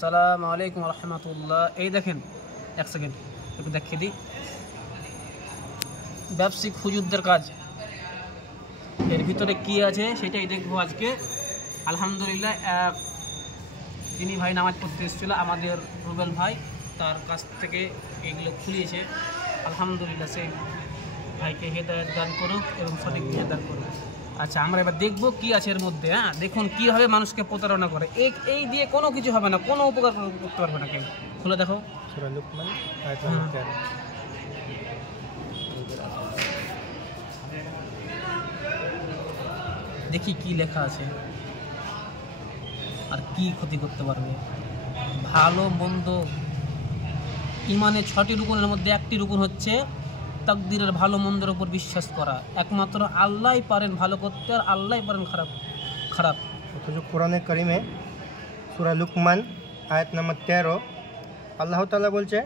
আসসালামু আলাইকুম রহমতুল্লাহ। এই দেখেন, এক সেকেন্ড একটু দেখিয়ে দিই। ব্যবসায়িক হুজুরদের কাজ, এর ভিতরে কি আছে সেটাই দেখবো আজকে। আলহামদুলিল্লাহ, তিনি ভাই নামাজ পড়তে এসেছিল, আমাদের রুবেল ভাই, তার কাছ থেকে এগুলো খুলিয়েছে। আলহামদুলিল্লাহ, সেই ভাইকে হেদায়েত দান করুক এবং সঠিক জ্ঞান দান করুক। আচ্ছা, আমরা এবার দেখবো কি আছে এর মধ্যে। হ্যাঁ, দেখুন কীভাবে মানুষকে প্রতারণা করে। এই দিয়ে কোনো কিছু হবে না, কোনো উপকার করতে পারবে না কেউ। খুলে দেখো। সূরা লুকমান আয়াত নম্বর 13। দেখি কি লেখা আছে আর কি ক্ষতি করতে পারবে। ভালো মন্দ ইমানের 6টি রুকনের মধ্যে একটি রুকন হচ্ছে তাকদীরের ভালো মন্দের উপর বিশ্বাস করা। একমাত্র আল্লাহই পারেন ভালো করতে, আর আল্লাহই পারেন খারাপ। অথচ কোরআনে কারিমে সূরা লুকমান আয়াত নম্বর 13 আল্লাহ তাআলা বলছে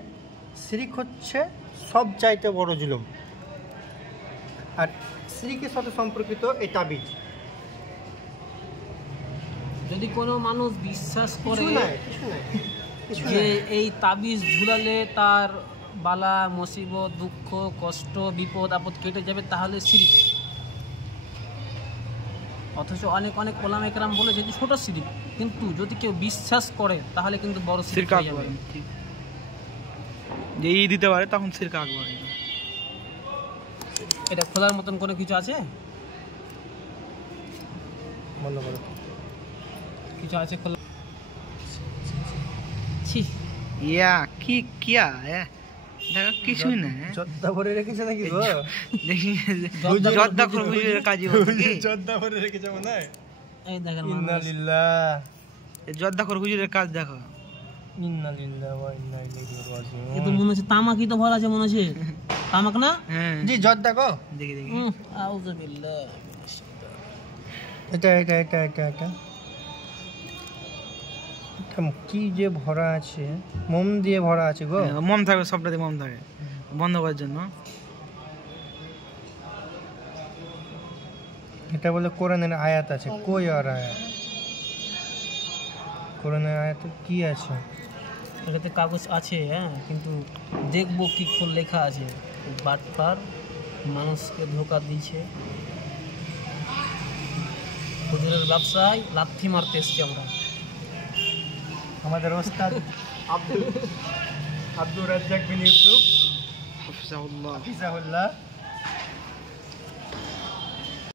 শিরক হচ্ছে সব চাইতে বড় জুলুম। আর শিরকের সাথে সম্পর্কিত এই তাবিজ, যদি কোনো মানুষ বিশ্বাস করে যে এই তাবিজ ঝুলালে তার বালা মুসিবত দুঃখ কষ্ট বিপদ আপদ কেটে যাবে, তাহলে শিরক। অথচ অনেক ওলামা একরাম বলেছে যে ছোট শিরক, কিন্তু যদি কেউ বিশ্বাস করে তাহলে কিন্তু বড় শিরক হয়ে যাবে। যে ই দিতে পারে তখন শিরক আকবার। এটা খোলার মতন কোনো কিছু আছে? বন্ধ করো। কিছু আছে খোলা? ছি, ইয়া কি কিয়া দেখো কিছুই না। জর্দা ভরে রেখেছে নাকি গো? দেখি জর্দা করে হুজুরের কাজই হবে কি? জর্দা ভরে রেখেছে মনে হয়। এই দেখেন, ইন্না লিল্লাহ, জর্দা করে হুজুরের কাজ দেখো। ইন্না লিল্লাহ ওয়া ইন্না ইলাইহি রাজিউন। এ তো মনে হচ্ছে তামাকই তো ভরা আছে, মনে হচ্ছে তামাক না? হ্যাঁ জি জর্দা গো। দেখি আউযু বিল্লাহ। এটা কি যে ভরা আছে, মোম দিয়ে ভরা আছে গো। মম থাকবে, সবটাতে মম থাকে বন্ধ করার জন্য। এটা বলে কোরআনের আয়াত আছে। কই আর আয়াত? কোরআনের আয়াতে কি আছে? এটাতে কাগজ আছে, হ্যাঁ, কিন্তু দেখবো কি লেখা আছে। বাটপার মানুষকে ধোকা দিয়েছে। হুজুরের ব্যবসায় লাথি মারতে এসছি আমরা। আমাদের ওস্তাদ আব্দুর রাজ্জাক বিন ইউসুফ হাফিজাহুল্লাহ হাফিজাহুল্লাহ